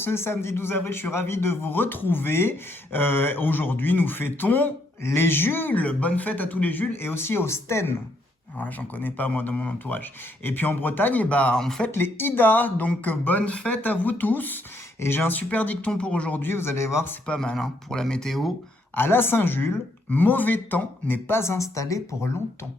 ce samedi 12 avril, je suis ravi de vous retrouver. Aujourd'hui, nous fêtons les Jules. Bonne fête à tous les Jules et aussi aux Sten. Ah, j'en connais pas moi dans mon entourage. Et puis en Bretagne, on fête les Ida. Donc bonne fête à vous tous. Et j'ai un super dicton pour aujourd'hui. Vous allez voir, c'est pas mal hein, pour la météo. À la Saint-Jules, mauvais temps n'est pas installé pour longtemps.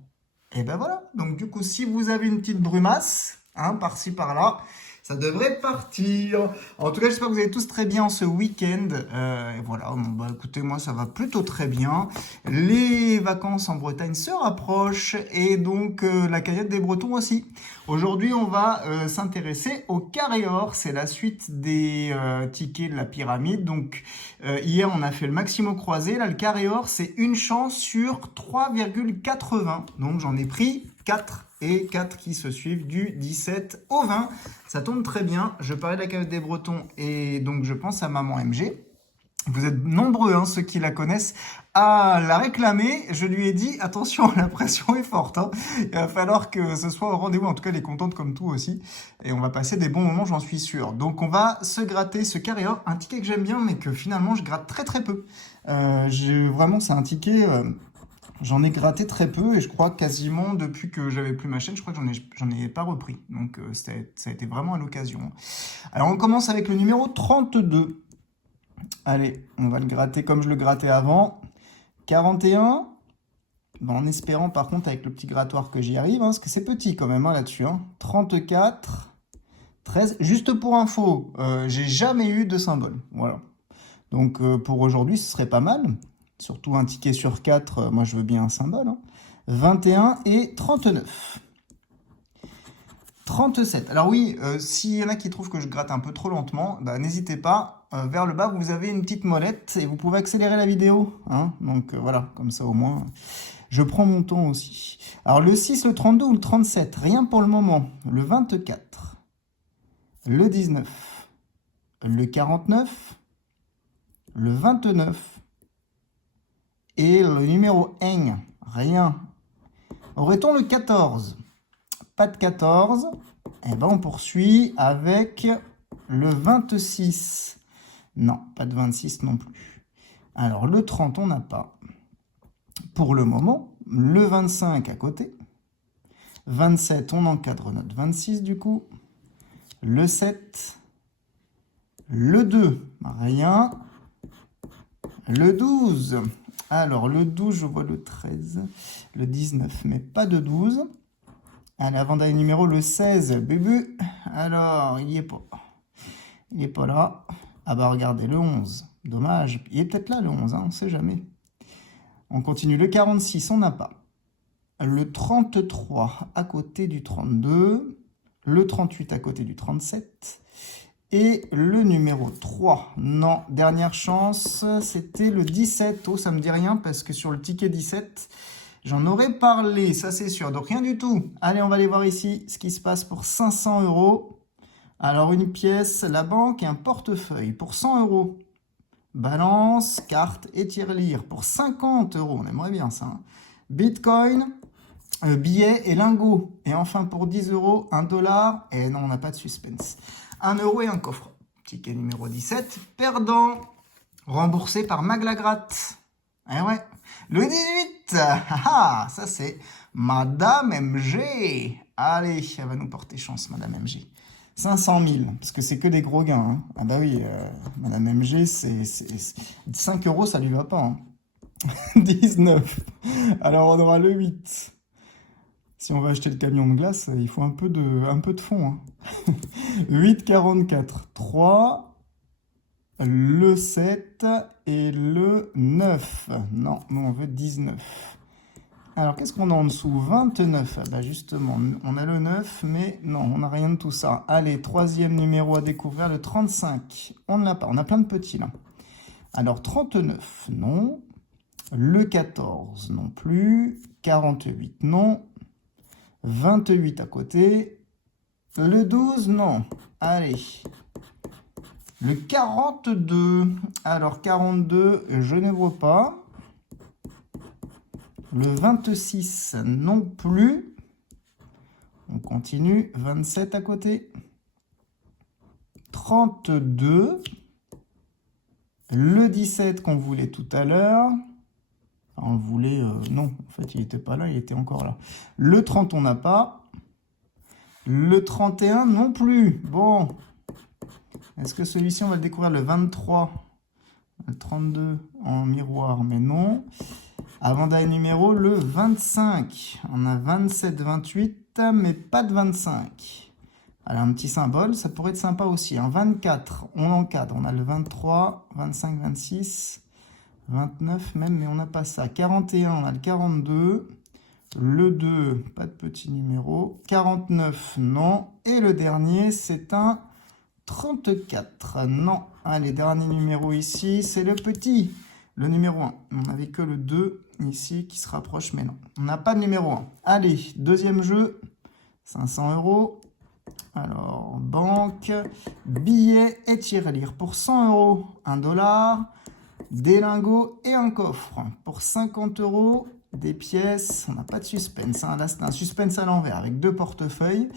Et ben voilà. Donc du coup, si vous avez une petite brumasse, hein, par-ci par-là, ça devrait partir. En tout cas, j'espère que vous allez tous très bien ce week-end. Et voilà, bon, bah, écoutez, moi, ça va plutôt très bien. Les vacances en Bretagne se rapprochent et donc la cagnotte des Bretons aussi. Aujourd'hui, on va s'intéresser au carré or. C'est la suite des tickets de la pyramide. Donc, hier, on a fait le maximum croisé. Là, le carré or, c'est une chance sur 3,80. Donc, j'en ai pris 4 et 4 qui se suivent du 17 au 20. Ça tombe très bien. Je parlais de la cagnotte des Bretons et donc je pense à Maman MG. Vous êtes nombreux, hein, ceux qui la connaissent, à la réclamer. Je lui ai dit, attention, la pression est forte. Hein. Il va falloir que ce soit au rendez-vous. En tout cas, elle est contente comme tout aussi. Et on va passer des bons moments, j'en suis sûr. Donc, on va se gratter ce carré or. Un ticket que j'aime bien, mais que finalement, je gratte très très peu. Vraiment, c'est un ticket... J'en ai gratté très peu et je crois quasiment depuis que j'avais plus ma chaîne, je crois que j'en ai pas repris. Donc ça a été vraiment à l'occasion. Alors on commence avec le numéro 32. Allez, on va le gratter comme je le grattais avant. 41. Ben, en espérant par contre avec le petit grattoir que j'y arrive, hein, parce que c'est petit quand même hein, là-dessus. Hein. 34. 13. Juste pour info, j'ai jamais eu de symbole. Voilà. Donc pour aujourd'hui, ce serait pas mal. Surtout un ticket sur 4, moi je veux bien un symbole. Hein. 21 et 39. 37. Alors oui, s'il y en a qui trouvent que je gratte un peu trop lentement, bah, n'hésitez pas. Vers le bas, vous avez une petite molette et vous pouvez accélérer la vidéo. Hein. Donc voilà, comme ça au moins, je prends mon temps aussi. Alors le 6, le 32 ou le 37, rien pour le moment. Le 24, le 19, le 49, le 29, et le numéro 1, rien. Aurait-on le 14? Pas de 14. Eh ben on poursuit avec le 26. Non, pas de 26 non plus. Alors le 30, on n'a pas. Pour le moment, le 25 à côté. 27, on encadre notre 26 du coup. Le 7. Le 2, rien. Le 12. Alors, le 12, je vois le 13, le 19, mais pas de 12. Allez, avant d'aller numéro, le 16, Bubu. Alors, il n'y est pas. Il n'est pas là. Ah bah, regardez, le 11. Dommage. Il est peut-être là, le 11, hein, on ne sait jamais. On continue. Le 46, on n'a pas. Le 33, à côté du 32. Le 38, à côté du 37. Et le numéro 3, non, dernière chance, c'était le 17. Oh, ça me dit rien parce que sur le ticket 17, j'en aurais parlé, ça c'est sûr. Donc rien du tout. Allez, on va aller voir ici ce qui se passe pour 500 euros. Alors une pièce, la banque et un portefeuille pour 100 euros. Balance, carte et tirelire pour 50 euros. On aimerait bien ça. Hein. Bitcoin, billets et lingots. Et enfin pour 10 euros, 1 dollar. Et non, on n'a pas de suspense. 1 euro et un coffre. Ticket numéro 17. Perdant. Remboursé par Maglagratte. Eh ouais. Le 18. Ah, ça c'est Madame MG. Allez, elle va nous porter chance, Madame MG. 500 000, parce que c'est que des gros gains. Hein. Ah bah oui, Madame MG, c'est 5 euros, ça lui va pas. Hein. 19. Alors on aura le 8. Si on va acheter le camion de glace, il faut un peu de fond. Hein. 8,44. 3, le 7 et le 9. Non, nous on veut 19. Alors qu'est-ce qu'on a en dessous? 29. Ah bah justement, on a le 9, mais non, on n'a rien de tout ça. Allez, troisième numéro à découvrir, le 35. On ne l'a pas, on a plein de petits là. Alors 39, non. Le 14, non plus. 48, non. 28 à côté. Le 12, non. Allez. Le 42. Alors, 42, je ne vois pas. Le 26, non plus. On continue. 27 à côté. 32. Le 17 qu'on voulait tout à l'heure. On le voulait... non, en fait, il n'était pas là, il était encore là. Le 30, on n'a pas. Le 31 non plus. Bon. Est-ce que celui-ci, on va le découvrir le 23? Le 32 en miroir, mais non. Avant-dernier numéro, le 25. On a 27, 28, mais pas de 25. Alors, un petit symbole, ça pourrait être sympa aussi. Hein. 24, on encadre. On a le 23, 25, 26, 29 même, mais on n'a pas ça. 41, on a le 42. Le 2, pas de petit numéro. 49, non. Et le dernier, c'est un 34. Non. Allez, dernier numéro ici, c'est le petit. Le numéro 1. On n'avait que le 2 ici qui se rapproche, mais non. On n'a pas de numéro 1. Allez, deuxième jeu. 500 €. Alors, banque, billets et tirelire. Pour 100 €, 1 $. Des lingots et un coffre. Pour 50 €, des pièces. On n'a pas de suspense. Hein. Là, c'est un suspense à l'envers avec 2 portefeuilles.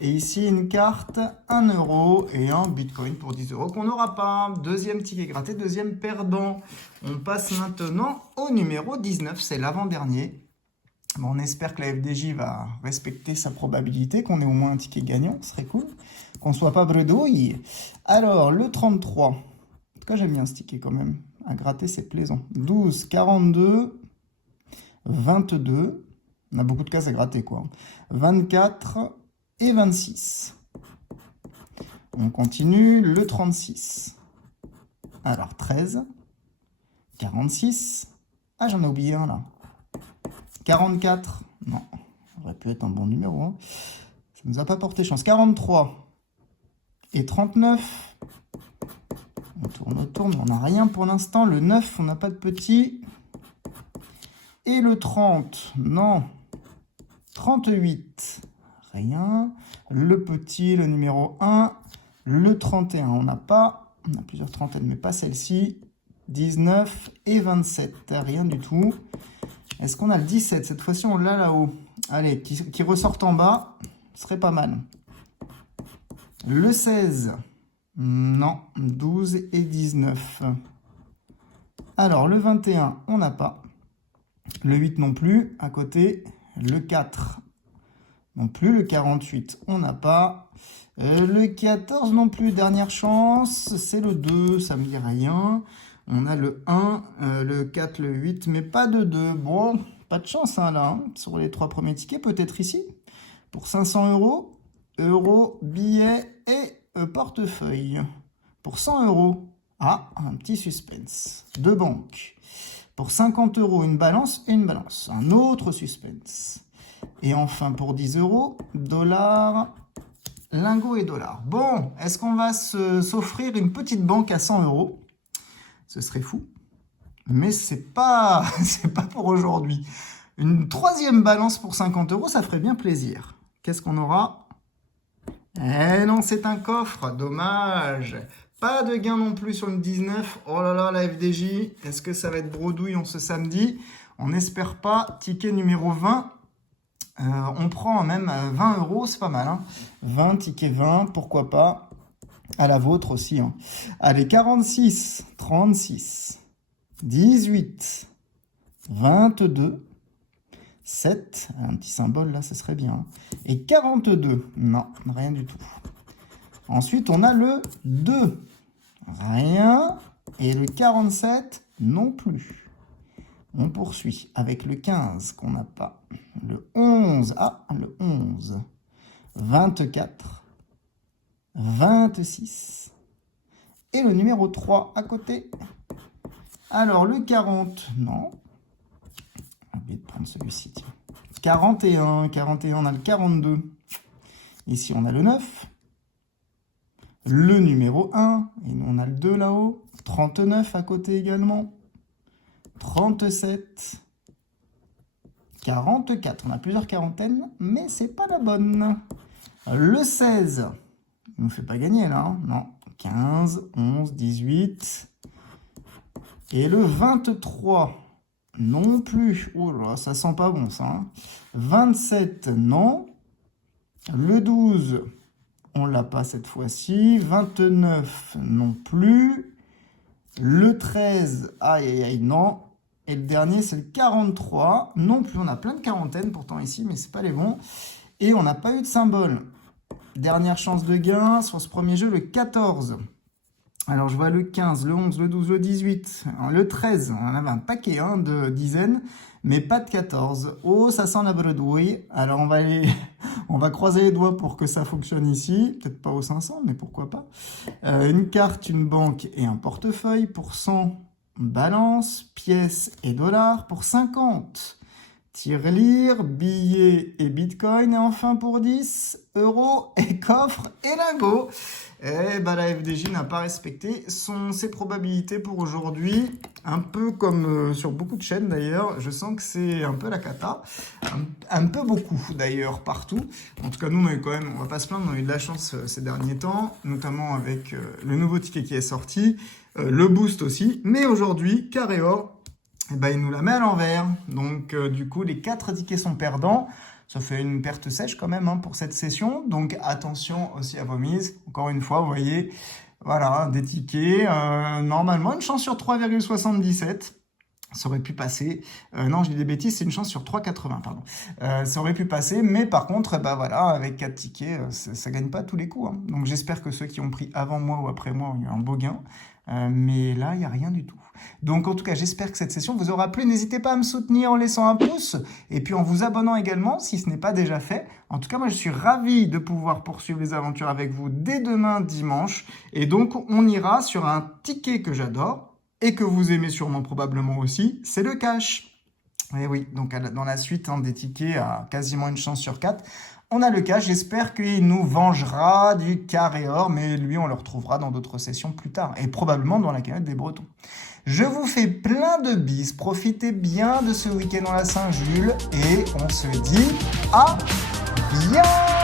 Et ici, une carte, 1 € et un bitcoin pour 10 € qu'on n'aura pas. Deuxième ticket gratté, deuxième perdant. On passe maintenant au numéro 19. C'est l'avant-dernier. Bon, on espère que la FDJ va respecter sa probabilité, qu'on ait au moins un ticket gagnant. Ce serait cool. Qu'on ne soit pas bredouille. Alors, le 33. En tout cas, j'aime bien ce ticket quand même. À gratter, c'est plaisant. 12, 42, 22. On a beaucoup de cases à gratter, quoi. 24 et 26. On continue. Le 36. Alors, 13, 46. Ah, j'en ai oublié un, là. 44. Non, ça aurait pu être un bon numéro. Hein. Ça ne nous a pas porté chance. 43 et 39. On tourne, on n'a rien pour l'instant. Le 9, on n'a pas de petit. Et le 30, non. 38, rien. Le petit, le numéro 1. Le 31, on n'a pas. On a plusieurs trentaines, mais pas celle-ci. 19 et 27, rien du tout. Est-ce qu'on a le 17? Cette fois-ci, on l'a là-haut. Allez, qui ressortent en bas, ce serait pas mal. Le 16, non. 12 et 19. Alors, le 21, on n'a pas. Le 8 non plus, à côté. Le 4 non plus. Le 48, on n'a pas. Le 14 non plus, dernière chance. C'est le 2, ça me dit rien. On a le 1, le 4, le 8, mais pas de 2. Bon, pas de chance hein, là, hein, sur les 3 premiers tickets, peut-être ici. Pour 500 €, billets et portefeuille. Pour 100 €, ah, un petit suspense. 2 banques. Pour 50 €, une balance et une balance. Un autre suspense. Et enfin, pour 10 €, dollars, lingots et dollars. Bon, est-ce qu'on va s'offrir une petite banque à 100 €? Ce serait fou. Mais c'est pas pour aujourd'hui. Une troisième balance pour 50 €, ça ferait bien plaisir. Qu'est-ce qu'on aura? Eh non, c'est un coffre. Dommage. Pas de gain non plus sur le 19. Oh là là, la FDJ. Est-ce que ça va être bredouille en ce samedi? On n'espère pas. Ticket numéro 20. On prend même 20 €, c'est pas mal. Hein. 20, ticket 20, pourquoi pas. À la vôtre aussi. Hein. Allez, 46, 36, 18, 22, 7. Un petit symbole là, ce serait bien. Hein. Et 42. Non, rien du tout. Ensuite, on a le 2. Rien. Et le 47, non plus. On poursuit avec le 15 qu'on n'a pas. Le 11. Ah, le 11. 24. 26. Et le numéro 3 à côté. Alors, le 40, non. J'ai oublié de prendre celui-ci. 41, 41, on a le 42. Ici, on a le 9. Le numéro 1. Et nous, on a le 2 là-haut. 39 à côté également. 37. 44. On a plusieurs quarantaines, mais c'est pas la bonne. Le 16. Il ne nous fait pas gagner là, hein. Non. 15, 11, 18. Et le 23, non plus. Oh là, ça sent pas bon ça. Hein. 27, non. Le 12, on l'a pas cette fois-ci. 29 non plus. Le 13, aïe aïe aïe, non. Et le dernier, c'est le 43. Non plus, on a plein de quarantaines pourtant ici, mais c'est pas les bons. Et on n'a pas eu de symbole. Dernière chance de gain sur ce premier jeu, le 14. Alors, je vois le 15, le 11, le 12, le 18, le 13. On en avait un paquet de dizaines, mais pas de 14. Oh, ça sent la bredouille. Alors, on va croiser les doigts pour que ça fonctionne ici. Peut-être pas au 500, mais pourquoi pas. Une carte, une banque et un portefeuille. Pour 100, balance, pièces et dollars. Pour 50, tirelire, billets et bitcoin. Et enfin, pour 10, euros et coffre et lingots. Et bah, la FDJ n'a pas respecté ses probabilités pour aujourd'hui. Un peu comme sur beaucoup de chaînes d'ailleurs. Je sens que c'est un peu la cata. Un peu beaucoup d'ailleurs partout. En tout cas, nous, on a eu quand même, on va pas se plaindre, on a eu de la chance ces derniers temps. Notamment avec le nouveau ticket qui est sorti. Le boost aussi. Mais aujourd'hui, carré or, eh ben, il nous la met à l'envers. Donc du coup, les 4 tickets sont perdants. Ça fait une perte sèche quand même pour cette session. Donc attention aussi à vos mises. Encore une fois, vous voyez, voilà, des tickets. Normalement, une chance sur 3,77. Ça aurait pu passer. Non, je dis des bêtises, c'est une chance sur 3,80, pardon. Ça aurait pu passer, mais par contre, bah voilà, avec 4 tickets, ça gagne pas tous les coups. Donc j'espère que ceux qui ont pris avant moi ou après moi ont eu un beau gain. Mais là, il n'y a rien du tout. Donc en tout cas, j'espère que cette session vous aura plu. N'hésitez pas à me soutenir en laissant un pouce et puis en vous abonnant également si ce n'est pas déjà fait. En tout cas, moi je suis ravi de pouvoir poursuivre les aventures avec vous dès demain dimanche. Et donc on ira sur un ticket que j'adore et que vous aimez sûrement probablement aussi, c'est le cash. Et oui, donc dans la suite des tickets à quasiment une chance sur 4, on a le cash. J'espère qu'il nous vengera du carré or, mais lui, on le retrouvera dans d'autres sessions plus tard, et probablement dans la cagnotte des Bretons. Je vous fais plein de bises, profitez bien de ce week-end dans la Saint-Jules, et on se dit à bientôt.